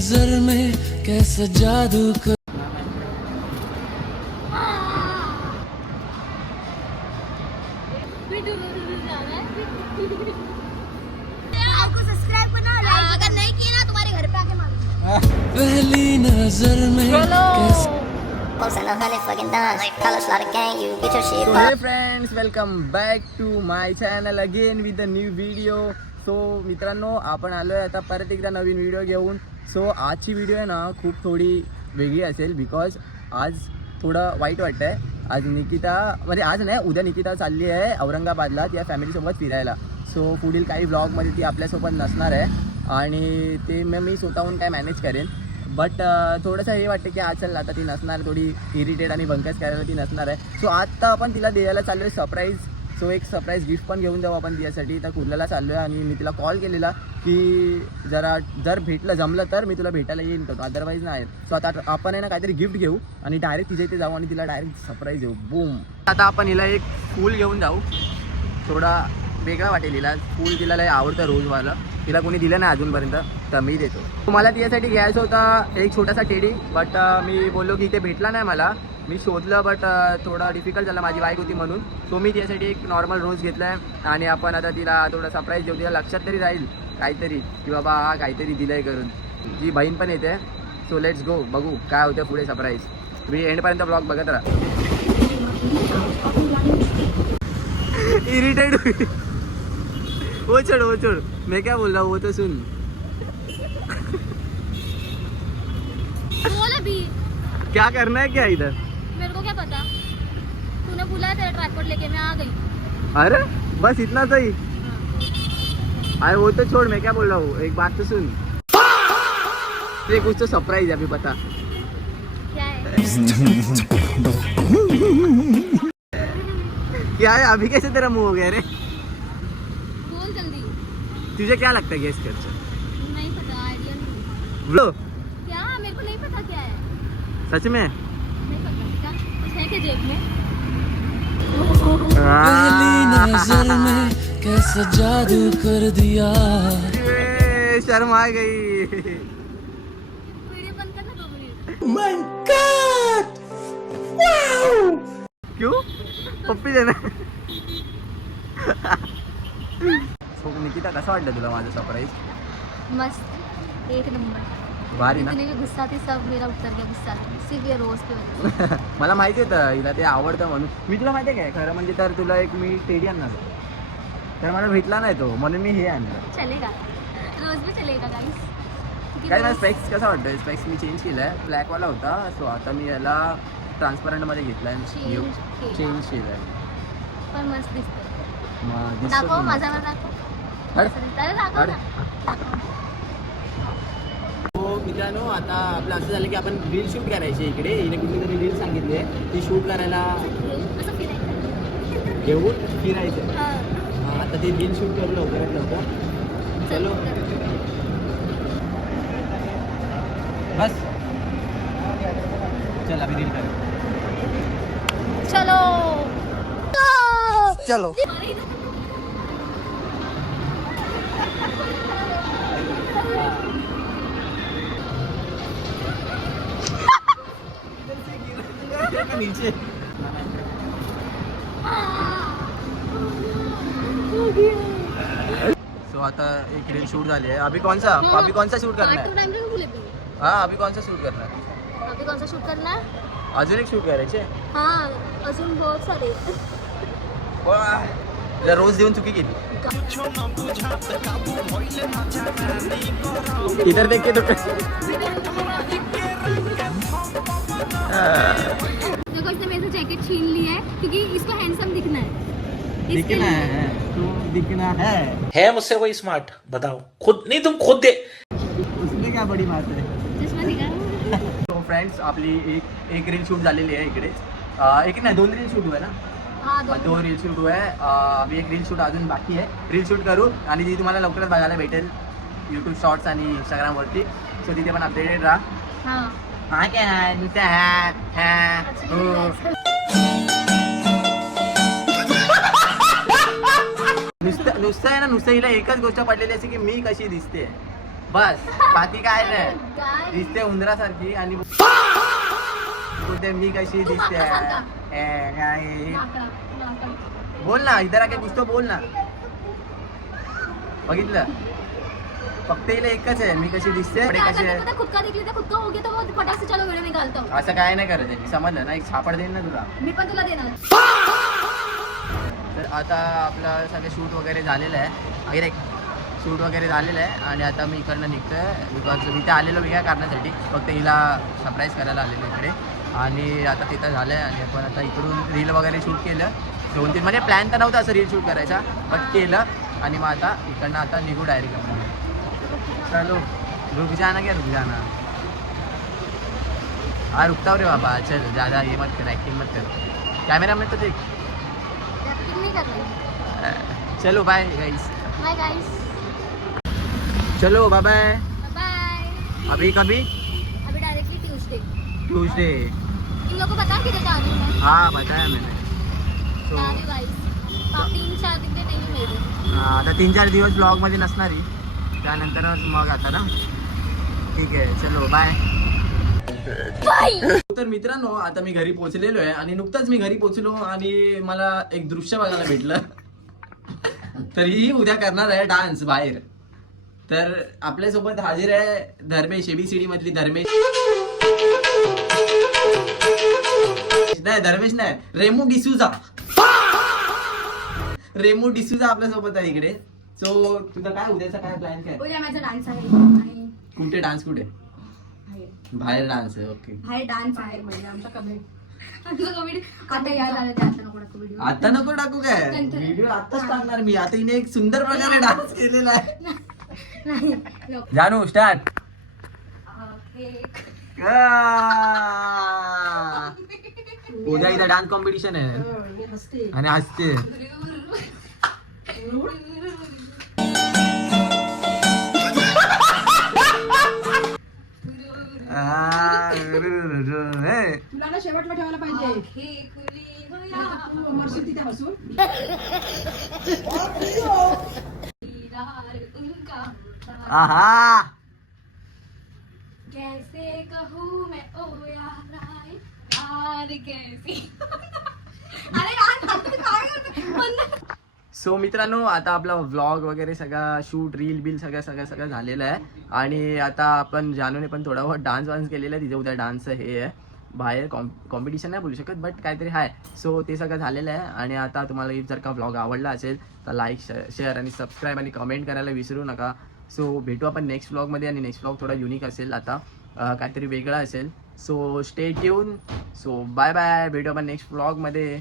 नजर में कैसा जादू कर आपको सब्सक्राइब करना लाइक अगर नहीं किया ना तुम्हारे घर पे आके मारूंगा पहली नजर में friends welcome back to my channel again with a new video so मित्रांनो आपण आलो आहे आता परत एकदा नवीन व्हिडिओ घेऊन. सो आजची व्हिडिओ आहे ना खूप थोडी वेगळी असेल बिकॉज आज थोडं वाईट वाटतं आहे आज निकिता म्हणजे आज नाही उद्या निकिता चालली आहे औरंगाबादला त्या फॅमिलीसोबत फिरायला. सो पुढील काही ब्लॉगमध्ये ती आपल्यासोबत नसणार आहे. आणि ते मग मी स्वतःहून काय मॅनेज करेन. बट थोडंसं हे वाटतं की आज चल आता ती नसणार थोडी इरिटेड आणि बंकस करायला ती नसणार आहे. सो आत्ता आपण तिला द्यायला चाललो आहे सरप्राईज सो एक सरप्राईज गिफ्ट पण घेऊन जाऊ आपण तिच्यासाठी. तर कुर्ल्याला चाललो आहे आणि मी तिला कॉल केलेला की जरा जर भेटलं जमलं तर मी तुला भेटायला येईन करतो. अदरवाईज नाही. सो आता आपण आहे ना काहीतरी गिफ्ट घेऊ आणि डायरेक्ट तिच्या इथे जाऊ आणि तिला डायरेक्ट सरप्राईज देऊ. बूम आता आपण हिला एक फूल घेऊन जाऊ. थोडा वेगळा वाटेल हिला. फूल तिला लय आवडतं रोजवालं. तिला कोणी दिलं नाही अजूनपर्यंत तर मी देतो. मला तिच्यासाठी घ्यायचं होता एक छोटासा टेडी बट मी बोललो की इथे भेटला नाही मला. मी शोधलं बट थोडं डिफिकल्ट झालं. माझी बाईक होती म्हणून. सो मी तिच्यासाठी एक नॉर्मल रोज घेतला आहे आणि आपण आता तिला थोडं सरप्राईज देऊ. तिला लक्षात तरी राहील. काहीतरी. की बाबा हा काहीतरी दिलं आहे करून. जी बहीण पण येते. सो लेट्स गो बघू. काय होतं पुढे सरप्राईज तुम्ही एंडपर्यंत ब्लॉग बघत राहा. इरिटेट हुई वो छोड़ वो छोड़. मैं क्या बोल रहा हूँ? वो तो सुन. बोल क्या करना है क्या इधर? पता तूने बुलाया तेरा ट्राईपोर्ट लेके मैं आ गई। अरे बस इतना सही? अरे वो तो छोड़ मैं क्या बोल रहा हूँ? एक बात तो सुन। ये कुछ तो सरप्राइज़ है अभी पता। क्या है? क्या है? अभी कैसे तेरा मुँह हो गया रे? बोल जल्दी। तुझे क्या लगता है गेस कर नहीं पता आइडिया नहीं। ब्रो क्या? मेरे को नहीं पता क्या है। सच में? जेब में। नज़र में कैसा जादू कर दिया शर्म आ गई। वीडियो बंद करना दो मिनट। क्यों? पप्पी देना। सो निकिता कसा वाटलं तुला माझं सरप्राईज मस्त। एक नंबर। भारी ना? गुस्सा थी सब मेरा उतर गया गुस्सा सिर्फ ये रोज से मला माहिती होतं हिला ते आवडतं म्हणून. मी तुला माहिती आहे काय? खरं म्हणजे तर तुला एक मी टेडी आणणार. तर मला भेटला नाही तो म्हणून मी हे आणलं. चलेगा। रोज भी चलेगा गाइस काय मला स्पेक्स कसा वाटतं स्पेक्स मी चेंज केलं आहे ब्लॅकवाला होता सो आता मी याला ट्रान्सपरंटमध्ये घेतला आहे न्यू. चेंज केलं आहे पण मस्त दिसतोय. दिसतो. माझा दाखव. अरे दाखव. ना. मित्रांनो आता आपलं असं झालं की आपण रील शूट करायची इकडे. हिने कुठली तरी रील सांगितली आहे. ती शूट करायला घेऊन फिरायचं. आता ते रील शूट करू लवकरात लवकर. चलो. बस. चल अभी रील कर चलो. चलो. नीचे? सो आता एक रील शूट झाली आहे. अभी कौन सा अभी कौन सा शूट करना है हाँ? अभी कौन सा शूट करना है? अभी कौन सा शूट करना है? अजून एक शूट करायचे? हाँ अजून बहुत सारे। वाह. रोज देऊन चुकी केली. इधर देख के तो जैकेट छीन ली है क्योंकि इसको हैंडसम दिखना है। दिखना है तू दिखना है। है मुझसे कोई स्मार्ट बताओ। खुद नहीं तुम खुद दे उसमें क्या बड़ी बात है? तो फ्रेंड्स आपली एक एक रील शूट झालेली आहे इकडे। एक नाही दोन रील शूट हुए ना? हाँ दो दोन रील शूट हुए अभी एक रील शूट अजून बाकी आहे रील शूट करू आणि ती तुम्हाला लवकरच बघायला भेटेल यूट्यूब शॉर्ट्स आणि इंस्टाग्रामवरती सो तिथे पण अपडेटेड राहा. हाँ. हा काय आहे नुसतं हा हा. नुसतं आहे ना नुसतं हिला एकच गोष्ट पडलेली असते की मी कशी दिसते. बस बाकी काय नाही. काय दिसते उंदरासारखी आणि बोलते मी कशी दिसते. काय. बोल ना इधर आके कुछ तो बोल ना. बघितलं? फक्त हिला एकच आहे मी कशी दिसते क्या कशी आहे? असं काय नाही करत मी समजलं ना एक सापड देईन ना तुला. मी पण तुला देणार. तर आता आपलं सगळं शूट वगैरे झालेलं आहे. अगे शूट वगैरे झालेलं आहे आणि आता मी इकडनं निघतोय. बिकॉज मी इथे आलेलो वेगळ्या कारणासाठी. फक्त हिला सरप्राईज करायला आलेलो इकडे. आणि आता तिथं झालं आहे आणि आपण आता इकडून रील वगैरे शूट केलं. दोन तीन म्हणजे प्लॅन तर नव्हता असं रील शूट करायचा बट केलं. आणि मग आता इकडनं आता निघू डायरेक्ट चलो. रुक जाना क्या रुक जाना हाँ रुकता हूँ रे बाबा. चल ज़्यादा ये मत कर एक्टिंग मत कर. कैमरा में तो देख. Acting नहीं करना चलो बाय गाइस बाय गाइस चलो बाय बाय बाय अभी कभी? अभी डायरेक्टली ट्यूसडे ट्यूसडे इन लोगों को है किधर जा रही हूँ? हाँ बताया मैंने. सो रही गाइस तीन चार दिन मिले आता तीन चार दिवस ब्लॉगमध्ये नसणारी त्यानंतरच मग आता ना. ठीक आहे चलो बाय तर मित्रांनो आता मी घरी पोहोचलेलो आहे आणि नुकताच मी घरी पोहोचलो आणि मला एक दृश्य बघायला भेटलं. तर ही उद्या करणार आहे डान्स बाहेर. तर आपल्यासोबत हाजीर आहे धर्मेश एबीसीडी मधली धर्मेश. नाही धर्मेश नाही रेमो डिसूजा. रेमो डिसूजा आपल्यासोबत आहे इकडे. सो तुझा काय उद्याचा काय प्लॅन काय? उद्या माझा डान्स आहे. कुठे डान्स कुठे? आहे. बाहेर डान्स आहे ओके. आहे डान्स आहे म्हणजे आमचा कमेडी आता या झालं ते आता नको टाकू व्हिडिओ आता नको टाकू काय? नंतर. व्हिडिओ आताच टाकणार मी. आता हिने एक सुंदर प्रकारे डान्स केलेला आहे. नाही. नको. जानू स्टार्ट. उद्या इथं डान्स कॉम्पिटिशन आहे. आणि हसते. हे. तुला ना शेवटला ठेवायला पाहिजे. हे खुली होया. तू मरशील तिथे आहा. कैसे कहूँ मैं ओ यार यार कैसी? अरे यार काय करते? सो मित्रांनो आता आपला व्लॉग वगैरे सगळा शूट रील बिल सगळं सगळं सगळं झालेलं आहे. आणि आता आपण जानूने पण थोडा बहुत डान्स वान्स केलेला आहे. तिथे उद्या डान्सचं हे आहे. बाहेर कॉम कॉम्पिटिशन नाही बोलू शकत बट काहीतरी आहे. सो ते सगळं झालेलं आहे. आणि आता तुम्हाला जर का व्लॉग आवडला असेल तर लाईक शेअर आणि सबस्क्राईब आणि कमेंट करायला विसरू नका. सो भेटू आपण नेक्स्ट व्लॉगमध्ये आणि नेक्स्ट व्लॉग थोडा युनिक असेल आता. काहीतरी वेगळा असेल. So stay tune so bye bye भेटू आपण नेक्स्ट व्लॉगमध्ये